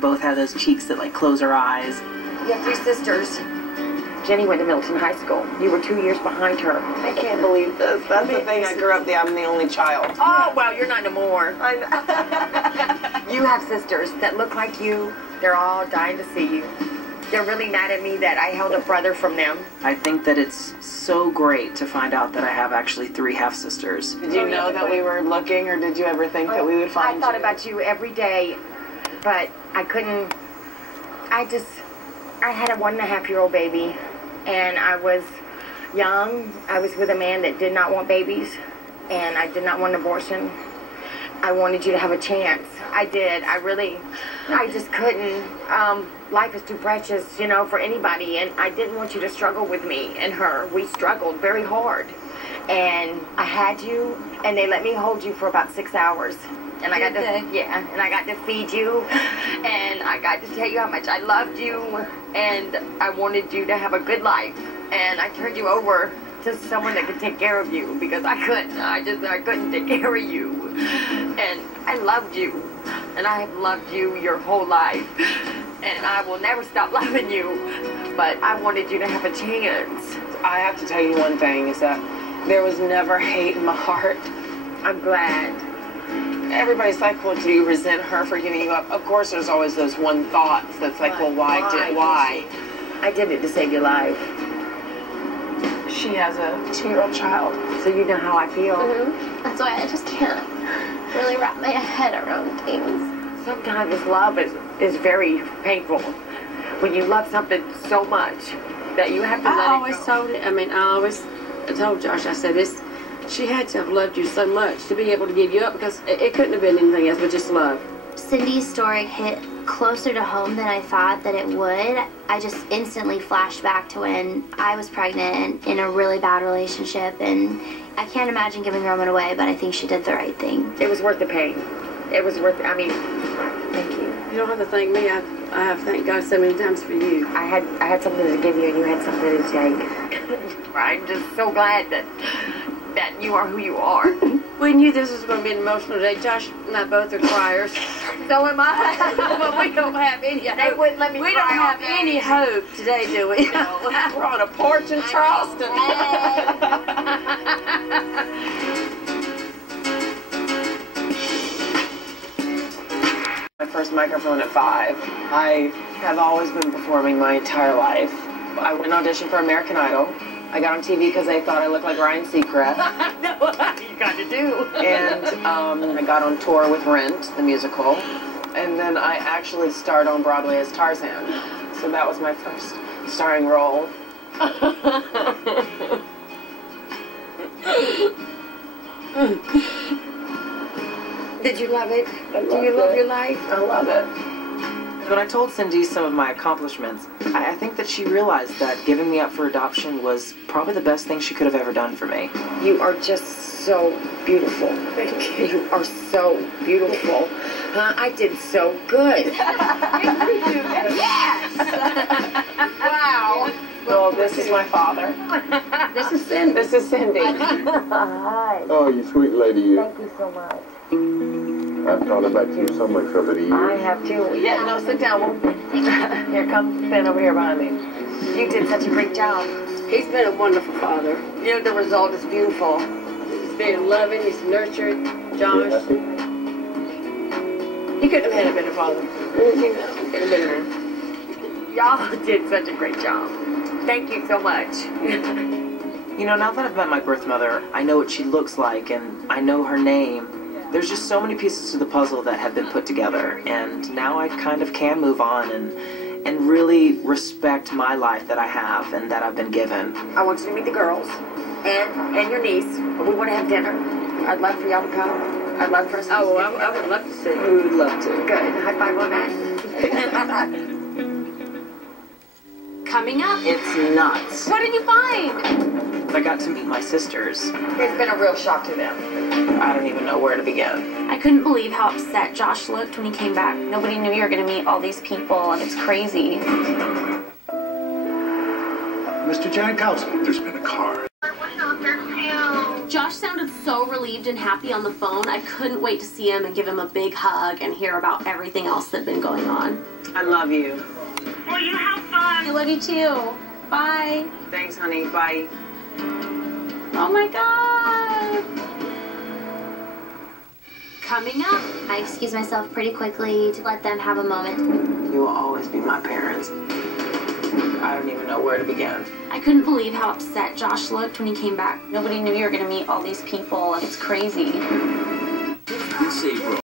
Both have those cheeks that like close her eyes. You have 3 sisters. Jenny went to Milton High School. You were 2 years behind her. I can't believe this. That's the thing. I grew up I'm the only child. Oh, well, you're not no more. I know. You have sisters that look like you. They're all dying to see you. They're really mad at me that I held a brother from them. I think that it's so great to find out that I have actually 3 half-sisters. Did you know that we were looking, or did you ever think that we would find you? I thought about you every day, but I couldn't. I had a 1.5-year-old baby, and I was young. I was with a man that did not want babies, and I did not want an abortion. I wanted you to have a chance. I did. I just couldn't. Life is too precious, you know, for anybody, and I didn't want you to struggle with me and her. We struggled very hard, and I had you, and they let me hold you for about 6 hours. And I got to, and I got to feed you, and I got to tell you how much I loved you, and I wanted you to have a good life, and I turned you over to someone that could take care of you, because I couldn't. I couldn't take care of you, and I loved you, and I have loved you your whole life, and I will never stop loving you, but I wanted you to have a chance. I have to tell you one thing, is that there was never hate in my heart. I'm glad. Everybody's like, well, do you resent her for giving you up? Of course, there's always those one thoughts that's like, well, why? I did it to save your life. She has a 2-year-old child. So you know how I feel. That's why I just can't really wrap my head around things. Sometimes love is very painful. When you love something so much that you have to let it go. I always told Josh, I said, she had to have loved you so much to be able to give you up, because it couldn't have been anything else but just love. Cindy's story hit closer to home than I thought that it would. I just instantly flashed back to when I was pregnant and in a really bad relationship, and I can't imagine giving Roman away, but I think she did the right thing. It was worth the pain. It was worth, thank you. You don't have to thank me. I have thanked God so many times for you. I had something to give you, and you had something to take. I'm just so glad that you are who you are. We knew this was going to be an emotional day. Josh and I both are criers. So am I. But we don't have any hope. They wouldn't let me We cry don't have all day. any hope today, do we? No. We're on a porch in Charleston. My first microphone at 5. I have always been performing my entire life. I went and auditioned for American Idol. I got on TV because they thought I looked like Ryan Seacrest. You got to do. And I got on tour with Rent, the musical. And then I actually starred on Broadway as Tarzan. So that was my first starring role. Did you love it? Do you love your life? I love it. When I told Cindy some of my accomplishments, I think that she realized that giving me up for adoption was probably the best thing she could have ever done for me. You are just so beautiful. Thank you. You are so beautiful. I did so good. Yes! Wow. Well, this is my father. This is Cindy. This is Cindy. Hi. Oh, you sweet lady, you. Thank you so much. I've thought about you so much over the years. I have too. Yeah, no, sit down. Here, come stand over here behind me. You did such a great job. He's been a wonderful father. You know, the result is beautiful. He's very loving, he's nurtured. Josh, he couldn't have had a better father. He couldn't have been around. Y'all did such a great job. Thank you so much. You know, now that I've met my birth mother, I know what she looks like and I know her name. There's just so many pieces to the puzzle that have been put together, and now I kind of can move on and really respect my life that I have and that I've been given. I want you to meet the girls and your niece. We want to have dinner. I'd love for y'all to come. I'd love for us to I would love to see you. We would love to. Good. High five on that. Coming up. It's nuts. What did you find? I got to meet my sisters. It's been a real shock to them. I don't even know where to begin. I couldn't believe how upset Josh looked when he came back. Nobody knew you were going to meet all these people, and it's crazy. Mr. Janikowski, there's been a car. Josh sounded so so relieved and happy on the phone. I couldn't wait to see him and give him a big hug and hear about everything else that'd been going on. I love you. Well, you have fun. I love you too. Bye. Thanks, honey. Bye. Oh my God. Coming up, I excused myself pretty quickly to let them have a moment. You will always be my parents. I don't even know where to begin. I couldn't believe how upset Josh looked when he came back. Nobody knew you were going to meet all these people. It's crazy. This April.